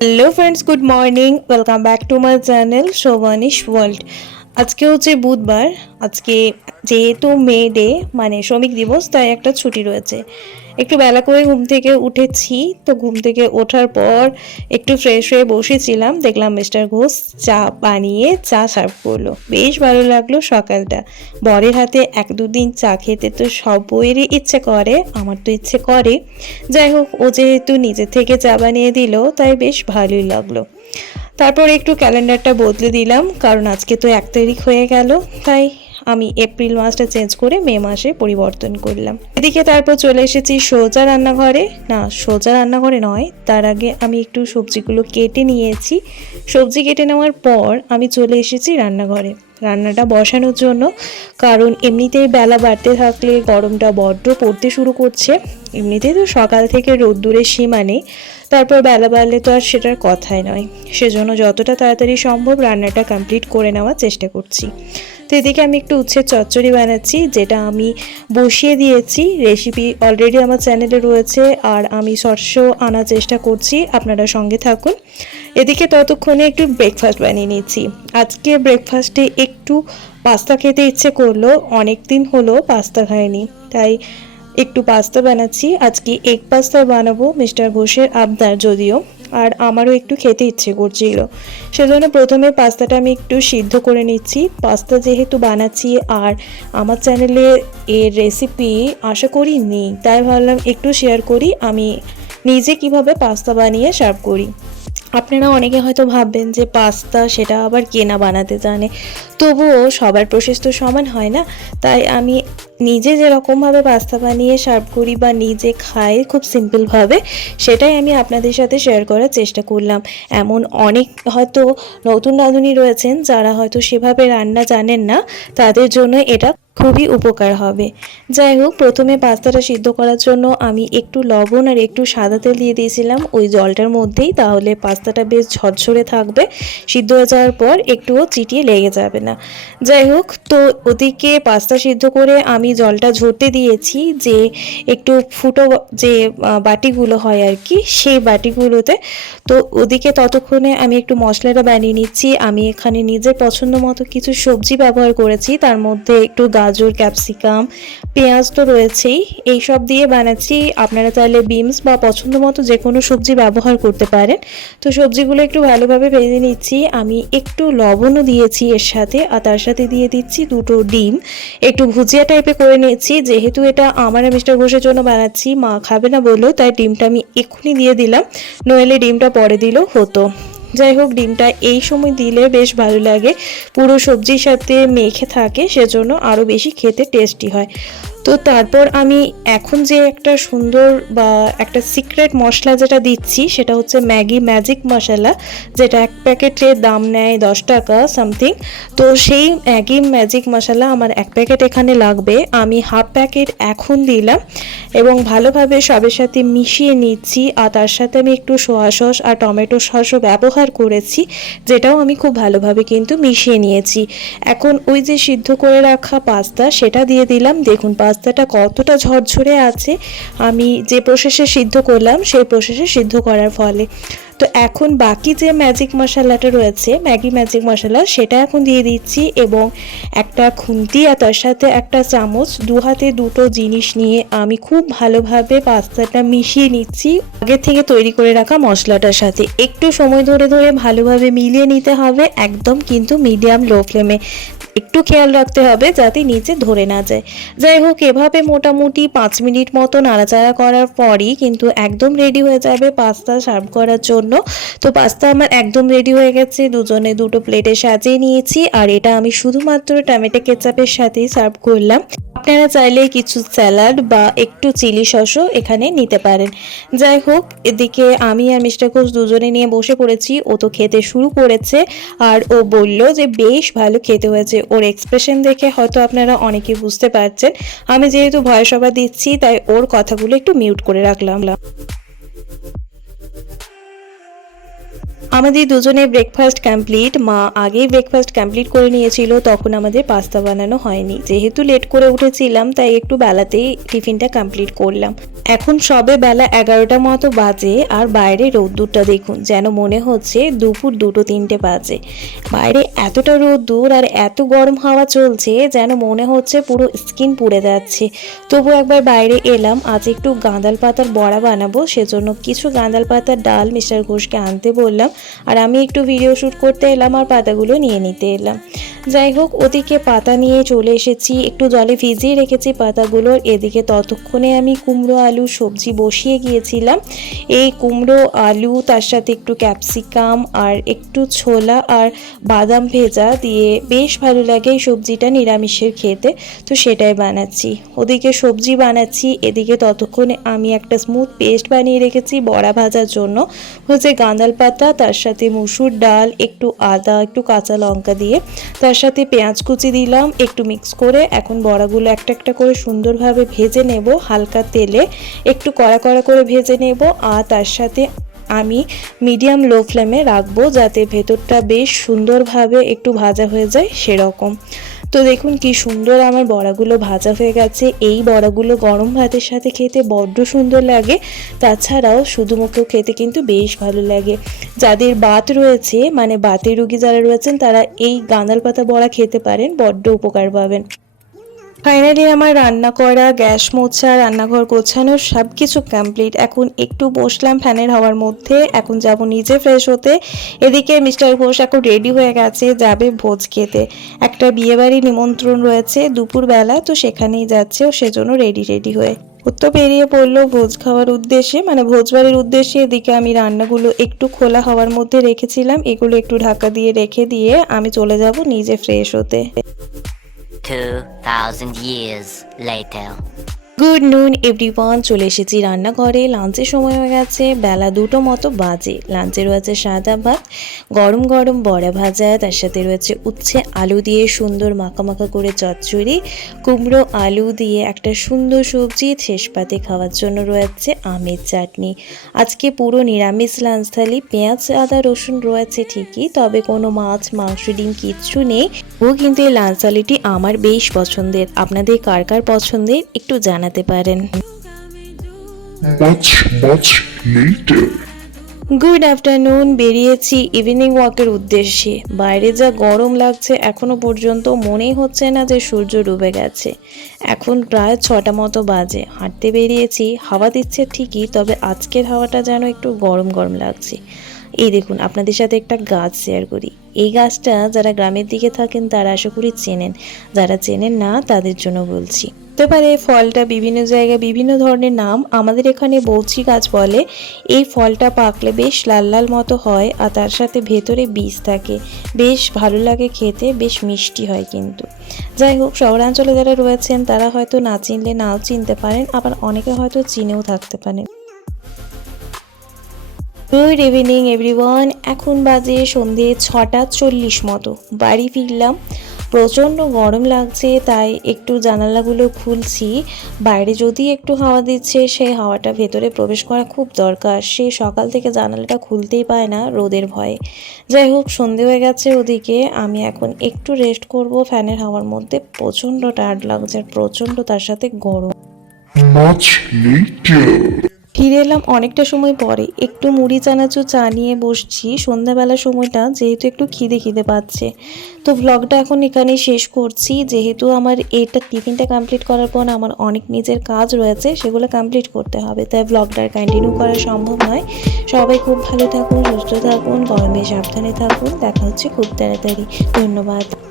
Hello friends good morning welcome back to my channel Shobhanish world আজকে হচ্ছে বুধবার। আজকে যেহেতু মে ডে মানে শ্রমিক দিবস, তাই একটা ছুটি রয়েছে। একটু বেলা করে ঘুম থেকে উঠেছি, তো ঘুম থেকে ওঠার পর একটু ফ্রেশ হয়ে বসেছিলাম, দেখলাম মিস্টার ঘোষ চা বানিয়ে, চা সার্ভ করল। বেশ ভালো লাগল সকালটা। বরের হাতে এক দুদিন চা খেতে তো সব বইয়েরই ইচ্ছে করে, আমার তো ইচ্ছে করে। যাই হোক, ও যেহেতু নিজে থেকে চা বানিয়ে দিল, তাই বেশ ভালোই লাগল। তারপর একটু ক্যালেন্ডারটা বদলে দিলাম, কারণ আজকে তো এক তারিখ হয়ে গেল, তাই আমি এপ্রিল মাসটা চেঞ্জ করে মে মাসে পরিবর্তন করলাম। এদিকে তারপর চলে এসেছি সোজা রান্নাঘরে। না, সোজা রান্নাঘরে নয়, তার আগে আমি একটু সবজিগুলো কেটে নিয়েছি। সবজি কেটে নেওয়ার পর আমি চলে এসেছি রান্নাঘরে। রান্নাটা বসানোর জন্য, কারণ এমনিতেই বেলা বাড়তে থাকলে গরমটা বড্ড পড়তে শুরু করছে। এমনিতেই তো সকাল থেকে রোদ্দুরের সীমা নেই, তারপর বেলা বাড়লে তো আর সেটার কথাই নয়। সেজন্য যতটা তাড়াতাড়ি সম্ভব রান্নাটা কমপ্লিট করে নেওয়ার চেষ্টা করছি। তো এদিকে আমি একটু উচ্ছের চচ্চড়ি বানাচ্ছি, যেটা আমি বসিয়ে দিয়েছি। রেসিপি অলরেডি আমার চ্যানেলে রয়েছে আর আমি শস্য আনার চেষ্টা করছি, আপনারা সঙ্গে থাকুন। এদিকে ততক্ষণে একটু ব্রেকফাস্ট বানিয়ে নিচ্ছি। আজকে ব্রেকফাস্টে একটু পাস্তা খেতে ইচ্ছে করল অনেক দিন হলো পাস্তা খাইনি, তাই একটু পাস্তা বানাচ্ছি। আজকে এগ পাস্তা বানাবো মিস্টার ঘোষের আবদার যদিও। আর আমারও একটু খেতে ইচ্ছে করছিল। সেজন্য প্রথমে পাস্তাটা আমি একটু সিদ্ধ করে নিচ্ছি। পাস্তা যেহেতু বানাচ্ছি আর আমার চ্যানেলে এর রেসিপি আশা করি নেই, তাই ভাবলাম একটু শেয়ার করি, আমি নিজে কীভাবে পাস্তা বানিয়ে সার্ভ করি। আপনারা অনেকে হয়তো ভাববেন যে পাস্তা সেটা আবার কেনা বানাতে জানে, তবুও সবার প্রসেস তো সমান হয় না, তাই আমি নিজে যেরকমভাবে পাস্তা বানিয়ে সার্ভ করি বা নিজে খাই খুব সিম্পলভাবে সেটাই আমি আপনাদের সাথে শেয়ার করার চেষ্টা করলাম। এমন অনেক হয়তো নতুন রাঁধুনি রয়েছেন, যারা হয়তো সেভাবে রান্না জানেন না, তাদের জন্য এটা খুবই উপকার হবে। যাই হোক, প্রথমে পাস্তাটা সিদ্ধ করার জন্য আমি একটু লবণ আর একটু সাদা তেল দিয়ে দিয়েছিলাম। ওই জলটার মধ্যেই তাহলে পাস্তাটা বেশ ঝরঝরে থাকবে। সিদ্ধ হয়ে যাওয়ার পর একটুও চিটিয়ে লেগে যাবে না। যাই হোক, তো ওদিকে পাস্তা সিদ্ধ করে আমি জলটা ঝরতে দিয়েছি যে একটু ফুটো যে বাটিগুলো হয় আর কি, সেই বাটিগুলোতে। তো ওদিকে ততক্ষণে আমি একটু মশলাটা বানিয়ে নিচ্ছি। আমি এখানে নিজের পছন্দ মতো কিছু সবজি ব্যবহার করেছি। তার মধ্যে একটু গাজর, ক্যাপসিকাম, পেঁয়াজ তো রয়েছেই। এই সব দিয়ে বানাচ্ছি। আপনারা তাহলে বিমস বা পছন্দ মতো যে কোনো সবজি ব্যবহার করতে পারেন। তো সবজিগুলো একটু ভালোভাবে ভেজে নিচ্ছি। আমি একটু লবণও দিয়েছি এর সাথে আর তার সাথে দিয়ে দিচ্ছি দুটো ডিম। একটু ভুজিয়া টাইপে করে নিয়েছি। যেহেতু এটা আমার মিস্টার ঘোষের জন্য বানাচ্ছি, মা খাবে না বলল তাই ডিমটা আমি এক্ষুনি দিয়ে দিলাম। নইলে ডিমটা পরে দিলেও হতো। যাই হোক ডিমটা এই সময় দিলে বেশ ভালো লাগে। পুরো সবজির সাথে মেখে থাকে, সেজন্য আরও বেশি খেতে টেস্টি হয়। তো তারপর আমি এখন যে একটা সুন্দর বা একটা সিক্রেট মশলা যেটা দিচ্ছি, সেটা হচ্ছে ম্যাগি ম্যাজিক মশলা যেটা এক প্যাকেটের দাম নেয় দশ টাকা সামথিং তো সেই ম্যাগি ম্যাজিক মশলা আমার এক প্যাকেট এখানে লাগবে। আমি হাফ প্যাকেট এখন দিলাম এবং ভালোভাবে সবের সাথে মিশিয়ে নিচ্ছি আর তার সাথে আমি একটু সোয়া সস আর টমেটো সসও ব্যবহার করেছি, যেটাও আমি খুব ভালোভাবে কিন্তু মিশিয়ে নিয়েছি। এখন ওই যে সিদ্ধ করে রাখা পাস্তা, সেটা দিয়ে দিলাম। দেখুন পাস্তাটা কতটা ঝরঝরে আছে, আমি যে প্রসেসে সিদ্ধ করলাম, সেই প্রসেসে সিদ্ধ করার ফলে। তো এখন বাকি যে ম্যাজিক মশলাটা রয়েছে, ম্যাগি ম্যাজিক মশলা সেটা এখন দিয়ে দিচ্ছি এবং একটা খুন্তি আর তার সাথে একটা চামচ দু হাতে দুটো জিনিস নিয়ে আমি খুব ভালোভাবে পাস্তাটা মিশিয়ে নিচ্ছি, আগে থেকে তৈরি করে রাখা মশলাটার সাথে। একটু সময় ধরে ধরে ভালোভাবে মিলিয়ে নিতে হবে, একদম কিন্তু মিডিয়াম লো ফ্লেমে একটু খেয়াল রাখতে হবে যাতে নিচে ধরে না যায়। যাই হোক, এভাবে মোটামুটি পাঁচ মিনিট মতো নাড়াচাড়া করার পরই কিন্তু একদম রেডি হয়ে যাবে পাস্তা সার্ভ করার জন্য। তো পাস্তা আমার একদম রেডি হয়ে গেছে, দুজনে দুটো প্লেটে সাজিয়ে নিয়েছি। আর এটা আমি শুধুমাত্র টমেটো কেচাপের সাথেই সার্ভ করলাম। আপনারা চাইলে কিছু স্যালাড বা একটু চিলি সসও এখানে নিতে পারেন। যাই হোক, এদিকে আমি আর মিস্টার ঘোষ দুজনে নিয়ে বসে পড়েছি। ও তো খেতে শুরু করেছে আর ও বলল যে, বেশ ভালো খেতে হয়েছে। ওর এক্সপ্রেশন দেখে হয়তো আপনারা অনেকে বুঝতে পারছেন। আমি যেহেতু ভয় সভা দিচ্ছি, তাই ওর কথাগুলো একটু মিউট করে রাখলাম। আমাদের দুজনে ব্রেকফাস্ট কমপ্লিট মা আগেই ব্রেকফাস্ট কমপ্লিট করে নিয়েছিল, তখন আমাদের পাস্তা বানানো হয়নি। যেহেতু লেট করে উঠেছিলাম, তাই একটু বেলাতেই টিফিনটা কমপ্লিট করলাম। এখন সবে বেলা এগারোটা মতো বাজে, আর বাইরে রোদ্দুরটা দেখুন, যেন মনে হচ্ছে দুপুর দুটো তিনটে বাজে। বাইরে এতটা রোদ্দুর আর এত গরম হাওয়া চলছে, যেন মনে হচ্ছে পুরো স্কিন পুড়ে যাচ্ছে। তবু একবার বাইরে এলাম, আজ একটু গাঁদাল পাতার বড়া বানাবো, সেজন্য কিছু গাঁদাল পাতার ডাল মিস্টার ঘোষকে আনতে বললাম। আর আমি একটু ভিডিও শ্যুট করতে এলাম আর পাতাগুলো নিয়ে নিতে এলাম। যাই হোক, ওদিকে পাতা নিয়ে চলে এসেছি। একটু জলে ভিজিয়ে রেখেছি পাতাগুলোর। এদিকে ততক্ষণে আমি কুমড়ো, আলু, সবজি বসিয়ে গিয়েছিলাম। এই কুমড়ো, আলু, তার সাথে একটু ক্যাপসিকাম আর একটু ছোলা আর বাদাম ভেজা দিয়ে বেশ ভালো লাগে এই সবজিটা নিরামিষের খেতে। তো সেটাই বানাচ্ছি। ওদিকে সবজি বানাচ্ছি। এদিকে ততক্ষণে আমি একটা স্মুথ পেস্ট বানিয়ে রেখেছি বড়া ভাজার জন্য। হচ্ছে গাঁদাল পাতা তার সাথে মুসুর ডাল, একটু আদা, একটু কাঁচা লঙ্কা দিয়ে তার সাথে পেঁয়াজ কুচি দিলাম, একটু মিক্স করে। এখন বড়াগুলো একটা একটা করে সুন্দরভাবে ভেজে নেব, হালকা তেলে একটু কড়া কড়া করে ভেজে নেব আর তার সাথে আমি মিডিয়াম লো ফ্লেমে রাখব যাতে ভেতরটা বেশ সুন্দরভাবে একটু ভাজা হয়ে যায় সেরকম। তো দেখুন কি সুন্দর আমার বড়াগুলো ভাজা হয়ে গেছে। এই বড়াগুলো গরম ভাতের সাথে খেতে বড্ড সুন্দর লাগে। তাছাড়াও শুধুমাত্র খেতে কিন্তু বেশ ভালো লাগে। যাদের বাত রয়েছে মানে বাতের রুগী যারা রয়েছেন, তারা এই গাঁদাল পাতা বড়া খেতে পারেন, বড্ড উপকার পাবেন। ফাইনালি আমার রান্না করা, গ্যাস মোছা, রান্নাঘর গোছানো সব কিছু কমপ্লিট এখন একটু বসলাম ফ্যানের হওয়ার মধ্যে, এখন যাব নিজে ফ্রেশ হতে। এদিকে মিস্টার ঘোষ এখন রেডি হয়ে গেছে, যাবে ভোজ খেতে। একটা বিয়েবাড়ি নিমন্ত্রণ রয়েছে দুপুরবেলা, তো সেখানেই যাচ্ছে, ও সেজন্য রেডি রেডি হয়ে। তো বেরিয়ে পড়ল ভোজ খাওয়ার উদ্দেশ্যে মানে ভোজবাড়ির উদ্দেশ্যে এদিকে আমি রান্নাগুলো একটু খোলা হওয়ার মধ্যে রেখেছিলাম, এগুলো একটু ঢাকা দিয়ে রেখে দিয়ে আমি চলে যাব নিজে ফ্রেশ হতে। 2,000 years later. Good noon everyone চলে এসেছি রান্নাঘরে। লাঞ্চের সময় হয়ে গেছে। বেলা দুটো মতো বাজে। লাঞ্চে রয়েছে সাদা ভাত, গরম গরম বড়া ভাজা, তার সাথে রয়েছে উচ্ছে আলু দিয়ে সুন্দর মাখা মাখা করে চচ্চড়ি, কুমড়ো আলু দিয়ে একটা সুন্দর সবজি, শেষ পাতে খাওয়ার জন্য রয়েছে আমের চাটনি। আজকে পুরো নিরামিষ লাঞ্চ থালি। পেঁয়াজ, আদা, রসুন রয়েছে ঠিকই, তবে কোনো মাছ, মাংস, ডিম কিচ্ছু নেই। ও কিন্তু এই লাঞ্চ থালিটি আমার বেশ পছন্দের। আপনাদের কার কার পছন্দের একটু জানাতে পারেন. গুড আফটারনুন বেরিয়েছি ইভিনিং ওয়াকের উদ্দেশ্যে। বাইরে যা গরম লাগছে এখনও পর্যন্ত মনেই হচ্ছে না যে সূর্য ডুবে গেছে। এখন প্রায় ছটা মতো বাজে। হাঁটতে বেরিয়েছি হাওয়া দিচ্ছে ঠিকই তবে আজকের হাওয়াটা যেন একটু গরম গরম লাগছে। এই দেখুন আপনাদের সাথে একটা গাছ শেয়ার করি। এই গাছটা যারা গ্রামের দিকে থাকেন তারা আশা করি চেনেন। যারা চেনেন না তাদের জন্য বলছি। হতে পারে, ফলটা বিভিন্ন জায়গায় বিভিন্ন ধরনের নাম। আমাদের এখানে বৌচি গাছ বলে, এই ফলটা পাকলে বেশ লাল লাল মতো হয় আর তার সাথে ভেতরে বীজ থাকে। বেশ ভালো লাগে খেতে, বেশ মিষ্টি হয় কিন্তু। যাই হোক, শহরাঞ্চলে যারা রয়েছেন, তারা হয়তো না চিনলে নাও চিনতে পারেন, আবার অনেকে হয়তো চিনেও থাকতে পারেন। গুড ইভিনিং এভরিওয়ান এখন বাজে সন্ধে ছটা চল্লিশ মতো। বাড়ি ফিরলাম। প্রচণ্ড গরম লাগছে, তাই একটু জানালাগুলো খুলছি। বাইরে যদি একটু হাওয়া দিচ্ছে সেই হাওয়াটা ভেতরে প্রবেশ করা খুব দরকার। সে সকাল থেকে জানালাটা খুলতেই পায় না রোদের ভয়ে। যাই হোক, সন্ধে হয়ে গেছে ওদিকে। আমি এখন একটু রেস্ট করব। ফ্যানের হাওয়ার মধ্যে প্রচণ্ড টায়ার্ড লাগছে, আর প্রচণ্ড তার সাথে গরম। Much later. ফিরে এলাম অনেকটা সময় পরে। একটু মুড়ি, চানাচুর, চা নিয়ে বসছি। সন্ধ্যাবেলার সময়টা যেহেতু একটু খিদে খিদে পাচ্ছে। তো ব্লগটা এখন এখানেই শেষ করছি। যেহেতু আমার এটা টিফিনটা কমপ্লিট করার পর আমার অনেক নিজের কাজ রয়েছে, সেগুলো কমপ্লিট করতে হবে। তাই ব্লগটা কন্টিনিউ করা সম্ভব নয়। সবাই খুব ভালো থাকুন, সুস্থ থাকুন, গরমে সাবধানে থাকুন। দেখা হচ্ছে খুব তাড়াতাড়ি। ধন্যবাদ।